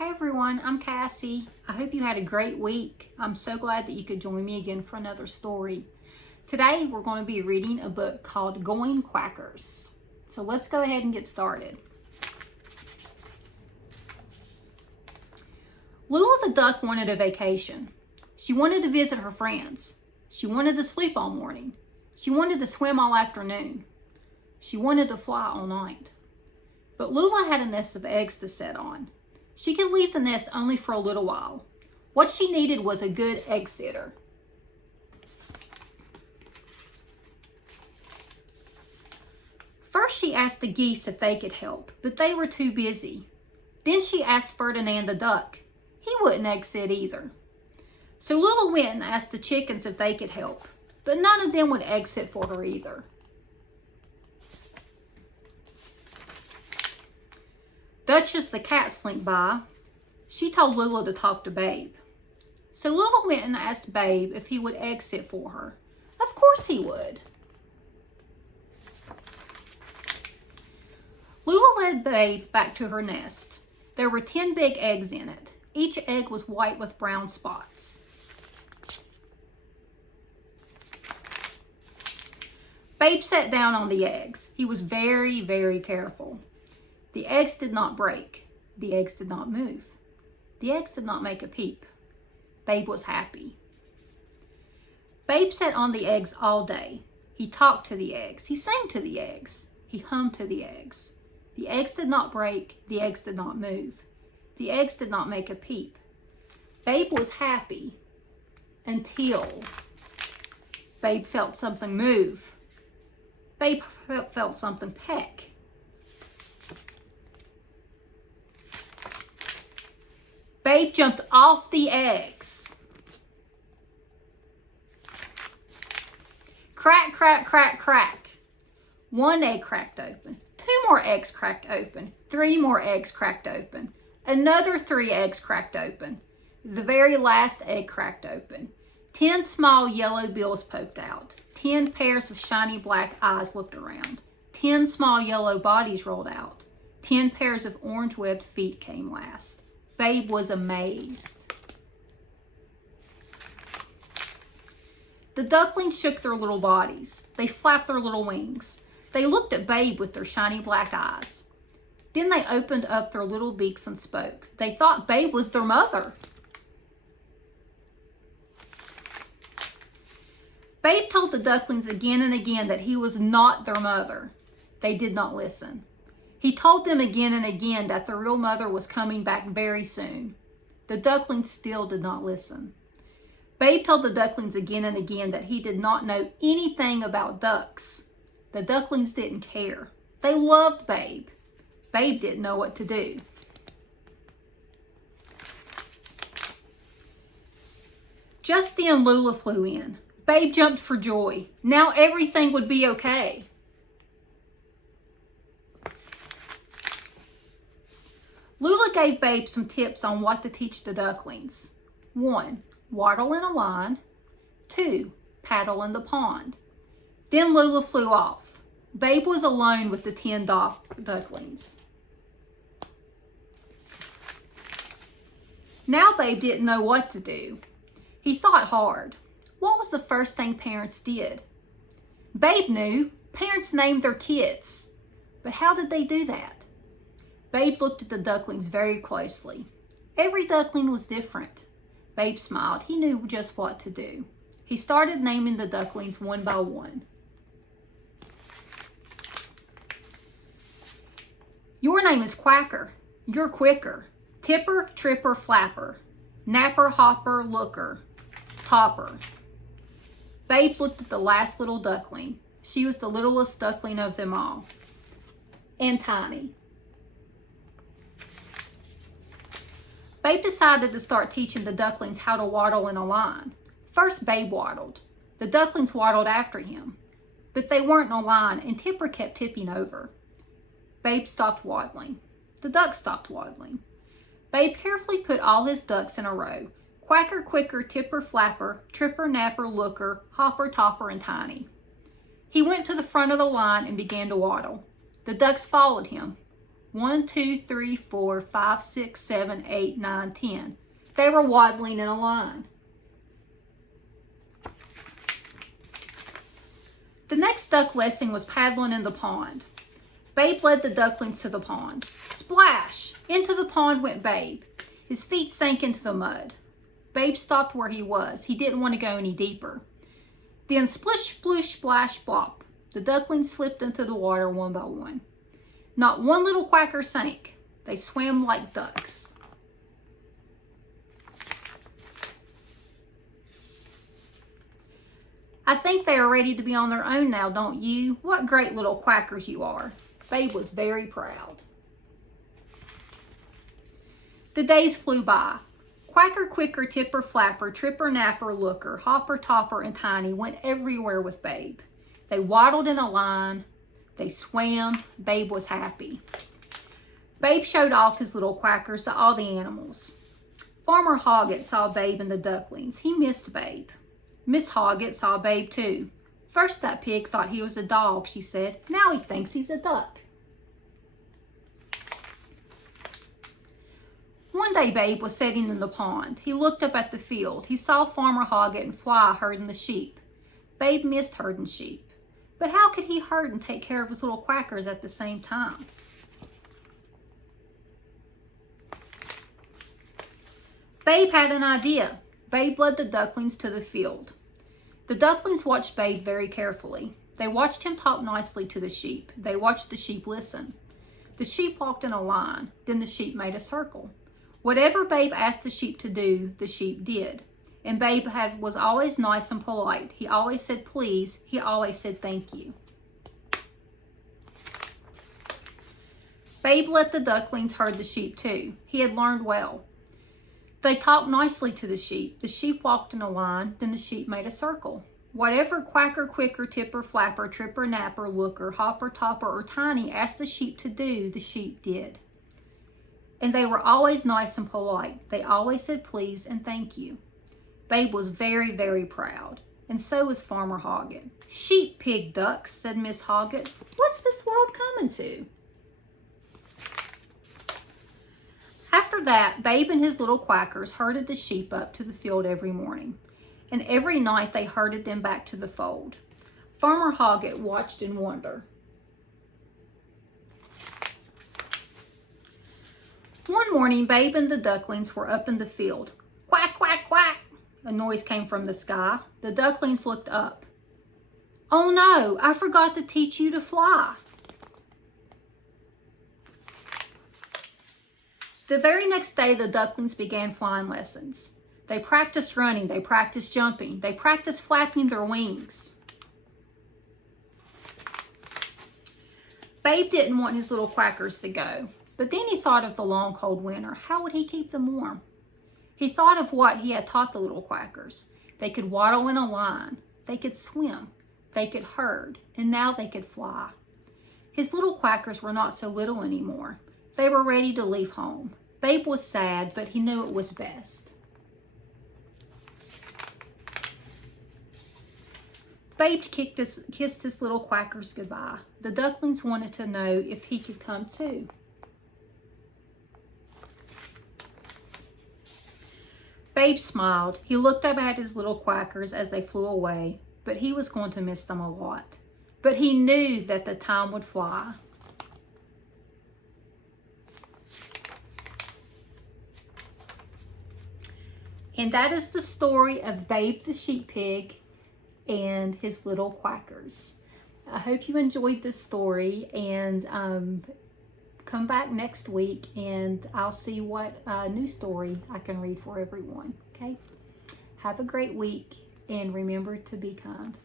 Hey everyone, I'm Cassie. I hope you had a great week. I'm so glad that you could join me again for another story. Today we're going to be reading a book called Going Quackers. So let's go ahead and get started. Lula the duck wanted a vacation. She wanted to visit her friends. She wanted to sleep all morning. She wanted to swim all afternoon. She wanted to fly all night. But Lula had a nest of eggs to set on. She could leave the nest only for a little while. What she needed was a good egg sitter. First she asked the geese if they could help, but they were too busy. Then she asked Ferdinand the duck. He wouldn't egg sit either. So Lula went and asked the chickens if they could help, but none of them would egg sit for her either. Duchess the cat slinked by. She told Lula to talk to Babe. So Lula went and asked Babe if he would egg sit for her. Of course he would. Lula led Babe back to her nest. There were 10 big eggs in it. Each egg was white with brown spots. Babe sat down on the eggs. He was very, very careful. The eggs did not break. The eggs did not move. The eggs did not make a peep. Babe was happy. Babe sat on the eggs all day. He talked to the eggs. He sang to the eggs. He hummed to the eggs. The eggs did not break. The eggs did not move. The eggs did not make a peep. Babe was happy until Babe felt something move. Babe felt something peck. Babe jumped off the eggs. Crack, crack, crack, crack. 1 egg cracked open. 2 more eggs cracked open. 3 more eggs cracked open. Another 3 eggs cracked open. The very last egg cracked open. 10 small yellow bills poked out. 10 pairs of shiny black eyes looked around. 10 small yellow bodies rolled out. 10 pairs of orange webbed feet came last. Babe was amazed. The ducklings shook their little bodies. They flapped their little wings. They looked at Babe with their shiny black eyes. Then they opened up their little beaks and spoke. They thought Babe was their mother. Babe told the ducklings again and again that he was not their mother. They did not listen. He told them again and again that the real mother was coming back very soon. The ducklings still did not listen. Babe told the ducklings again and again that he did not know anything about ducks. The ducklings didn't care. They loved Babe. Babe didn't know what to do. Just then Lula flew in. Babe jumped for joy. Now everything would be okay. Lula gave Babe some tips on what to teach the ducklings. 1, waddle in a line. 2, paddle in the pond. Then Lula flew off. Babe was alone with the 10 ducklings. Now Babe didn't know what to do. He thought hard. What was the first thing parents did? Babe knew. Parents named their kids. But how did they do that? Babe looked at the ducklings very closely. Every duckling was different. Babe smiled. He knew just what to do. He started naming the ducklings one by one. Your name is Quacker. You're quicker. Tipper, tripper, flapper. Napper, hopper, looker. Topper. Babe looked at the last little duckling. She was the littlest duckling of them all. And tiny. Babe decided to start teaching the ducklings how to waddle in a line. First, Babe waddled. The ducklings waddled after him. But they weren't in a line, and Tipper kept tipping over. Babe stopped waddling. The ducks stopped waddling. Babe carefully put all his ducks in a row. Quacker, quicker, tipper, flapper, tripper, napper, looker, hopper, topper, and tiny. He went to the front of the line and began to waddle. The ducks followed him. 1, 2, 3, 4, 5, 6, 7, 8, 9, 10. They were waddling in a line. The next duck lesson was paddling in the pond. Babe led the ducklings to the pond. Splash! Into the pond went Babe. His feet sank into the mud. Babe stopped where he was. He didn't want to go any deeper. Then splish, splush, splash, plop. The ducklings slipped into the water one by one. Not one little quacker sank. They swam like ducks. I think they are ready to be on their own now, don't you? What great little quackers you are. Babe was very proud. The days flew by. Quacker, Quicker, Tipper, Flapper, Tripper, Napper, Looker, Hopper, Topper, and Tiny went everywhere with Babe. They waddled in a line. They swam. Babe was happy. Babe showed off his little quackers to all the animals. Farmer Hoggett saw Babe and the ducklings. He missed Babe. Miss Hoggett saw Babe too. First that pig thought he was a dog, she said. Now he thinks he's a duck. One day Babe was sitting in the pond. He looked up at the field. He saw Farmer Hoggett and Fly herding the sheep. Babe missed herding sheep. But how could he herd and take care of his little quackers at the same time? Babe had an idea. Babe led the ducklings to the field. The ducklings watched Babe very carefully. They watched him talk nicely to the sheep. They watched the sheep listen. The sheep walked in a line. Then the sheep made a circle. Whatever Babe asked the sheep to do, the sheep did. And Babe was always nice and polite. He always said please. He always said thank you. Babe let the ducklings herd the sheep too. He had learned well. They talked nicely to the sheep. The sheep walked in a line. Then the sheep made a circle. Whatever Quacker, Quicker, Tipper, Flapper, Tripper, Napper, Looker, Hopper, Topper, or Tiny asked the sheep to do, the sheep did. And they were always nice and polite. They always said please and thank you. Babe was very, very proud. And so was Farmer Hoggett. Sheep, pig, ducks, said Miss Hoggett. What's this world coming to? After that, Babe and his little quackers herded the sheep up to the field every morning. And every night they herded them back to the fold. Farmer Hoggett watched in wonder. One morning, Babe and the ducklings were up in the field. Quack, quack, quack! A noise came from the sky. The ducklings looked up. Oh no, I forgot to teach you to fly. The very next day, the ducklings began flying lessons. They practiced running, they practiced jumping, they practiced flapping their wings. Babe didn't want his little quackers to go, but then he thought of the long cold winter. How would he keep them warm? He thought of what he had taught the little quackers. They could waddle in a line, they could swim, they could herd, and now they could fly. His little quackers were not so little anymore. They were ready to leave home. Babe was sad, but he knew it was best. Babe kissed his little quackers goodbye. The ducklings wanted to know if he could come too. Babe smiled. He looked up at his little quackers as they flew away, but he was going to miss them a lot. But he knew that the time would fly. And that is the story of Babe the sheep pig and his little quackers. I hope you enjoyed this story, and come back next week and I'll see what new story I can read for everyone. Okay? Have a great week and remember to be kind.